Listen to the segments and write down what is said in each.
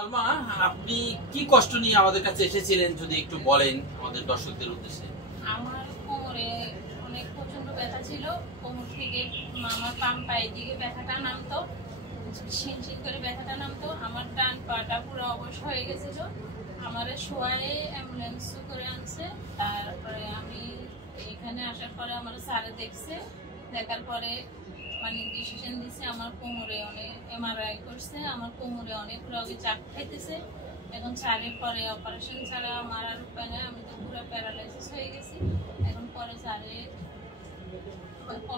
সালমা, আপনি কি কষ্ট নিয়ে আমাদের কাছে এসেছিলেন যদি একটু বলেন আমাদের দর্শকদের উদ্দেশ্যে। আমার কোমরে অনেক প্রচন্ড ব্যথা ছিল। কোমর থেকে আমার বাম পায়ের দিকে ব্যথাটা নামতো, শিনশিন করে ব্যথাটা নামতো। আমার ডান পাটা পুরো অবশ হয়ে গেছিল। আমার শোয়ারে অ্যাম্বুলেন্স করে আনছে। তারপরে আমি এখানে আসার পরে আমার স্যারে দেখছে, দেখার পরে মানে ডিসিশন দিছে আমার কোমরে অনেক এমআরআই করছে, আমার কোমরে অনেক রোগে চাপ খাইতেছে। এখন স্যারের পরে অপারেশন ছাড়া আমার আর উপায় নেই, আমি তো পুরো প্যারালাইসিস হয়ে গেছি। এখন পরে স্যারে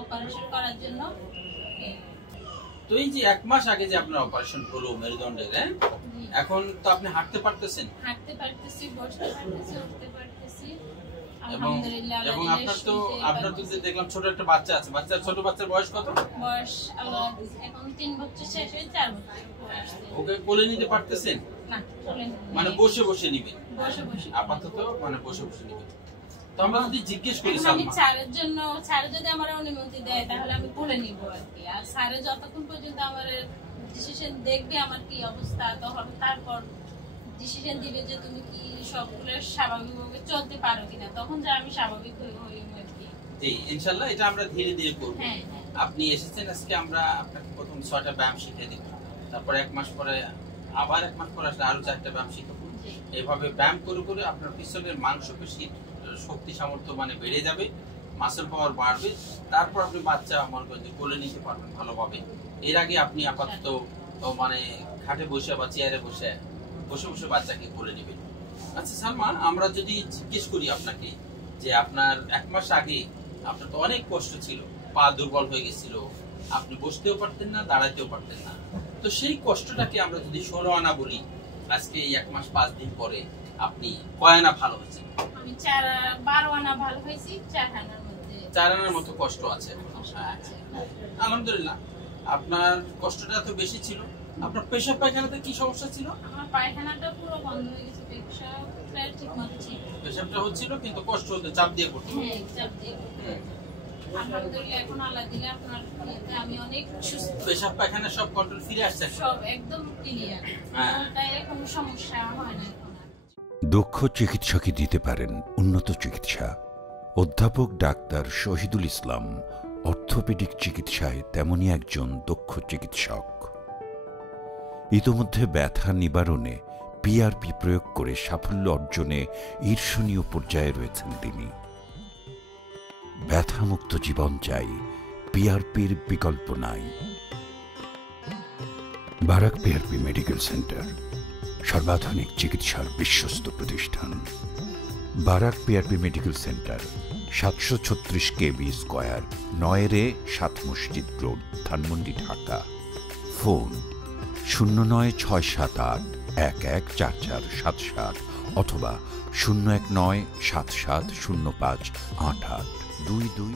অপারেশন করার জন্য। তো এই যে 1 মাস আগে যে আপনার অপারেশন হলো মেরুদণ্ডের, এখন তো আপনি হাঁটতে পারতেছেন? হাঁটতে পারতেছি, বসতে পারতেছি, উঠতে পারতেছি। এবং আপনার তো দেখলাম ছোট একটা বাচ্চা আছে। ছোট বাচ্চার বয়স কত? বয়স এখন 3 বছর শেষ হয়ে 4 বছর। ওকে কোলে নিতে পারতেছেন? না, মানে বসে বসে নিবেন? বসে বসে আপাতত মানে বসে বসে নিবেন। তো আমরা যদি জিজ্ঞেস করি আমি স্যারের জন্য, স্যার যদি আমার অনুমতি দেয় তাহলে আমি কোলে নিব আর কি। আর স্যারে যতক্ষণ পর্যন্ত আমার ডিসিশন দেখবে আমার কি অবস্থা, তখন তারপর ডিসিশন দিবে যে তুমি কি সবগুলো স্বাভাবিকভাবে চলতে পারো কিনা, তখন যে আমি স্বাভাবিক হই আর কি। জি, ইনশাআল্লাহ এটা আমরা ধীরে ধীরে করব। হ্যাঁ, আপনি এসেছেন আজকে, আমরা আপনাকে প্রথম 6টা ব্যায়াম শিখিয়ে দিব, তারপর 1 মাস পরে আবার 1 মাস পরে আসলে আরো 4টা ব্যায়াম শিখাবো। এইভাবে ব্যায়াম করে করে আপনার পিছনের মাংসপেশির শক্তি সামর্থ্য মানে বেড়ে যাবে, মাসল পাওয়ার বাড়বে। তারপর আপনি বাচ্চা মনে করেন যে কোলে নিতে পারবেন ভালোভাবে। এর আগে আপনি আপাতত মানে খাটে বসে বা চেয়ারে বসে বসে বসে বাচ্চাকে কোলে নেবেন। আচ্ছা সালমা, আমরা যদি জিজ্ঞেস করি আপনাকে যে আপনার 1 মাস আগে আপনার তো অনেক কষ্ট ছিল, পা দুর্বল হয়ে গেছিল, আপনি বসতেও পারতেন না, দাঁড়াতেও পারতেন না। তো সেই কষ্টটাকে আমরা যদি 16 আনা বলি, আজকে এই 1 মাস 5 দিন পরে আপনি কয় আনা ভালো হয়েছেন? আমি 12 আনা ভালো হয়েছি। 4 আনার মধ্যে 4 আনার মতো কষ্ট আছে। আলহামদুলিল্লাহ। আপনার কষ্টটা তো বেশি ছিল। আপনার পেশাব পায়খানাতে কি সমস্যা ছিল? আমার পায়খানাটা পুরো বন্ধ হয়ে গেছে, পেশাবটা ঠিকমতো ছিল। পেশাবটা হচ্ছিল কিন্তু কষ্ট হতো, চাপ দিয়ে করতে। হ্যাঁ, চাপ দিয়ে। আলহামদুলিল্লাহ এখন আল্লাহ দিলে আপনার আমি অনেক সুস্থ। পেশাব পায়খানা সব কন্ট্রোল ফিরে আসছে, সব একদম ক্লিয়ার। তাই কোনো সমস্যা হয় না এখন। দক্ষ চিকিৎসকই দিতে পারেন উন্নত চিকিৎসা। অধ্যাপক ডাক্তার শহীদুল ইসলাম অর্থোপেডিক চিকিৎসায় তেমনই একজন দক্ষ চিকিৎসক। ইতোমধ্যে ব্যথা নিবারণে পিআরপি প্রয়োগ করে সাফল্য অর্জনে ঈর্ষণীয় পর্যায়ে রয়েছেন তিনি। ব্যথামুক্ত জীবন চাই, পিআরপির বিকল্প নাই। বারাক পিআরপি মেডিকেল সেন্টার, সর্বাধুনিক চিকিৎসার বিশ্বস্ত প্রতিষ্ঠান। বারাক পিআরপি মেডিকেল সেন্টার, 736 কেবি স্কয়ার, 9 7 মসজিদ রোড, ধানমন্ডি, ঢাকা। ফোন 09678114477 অথবা 01977058822।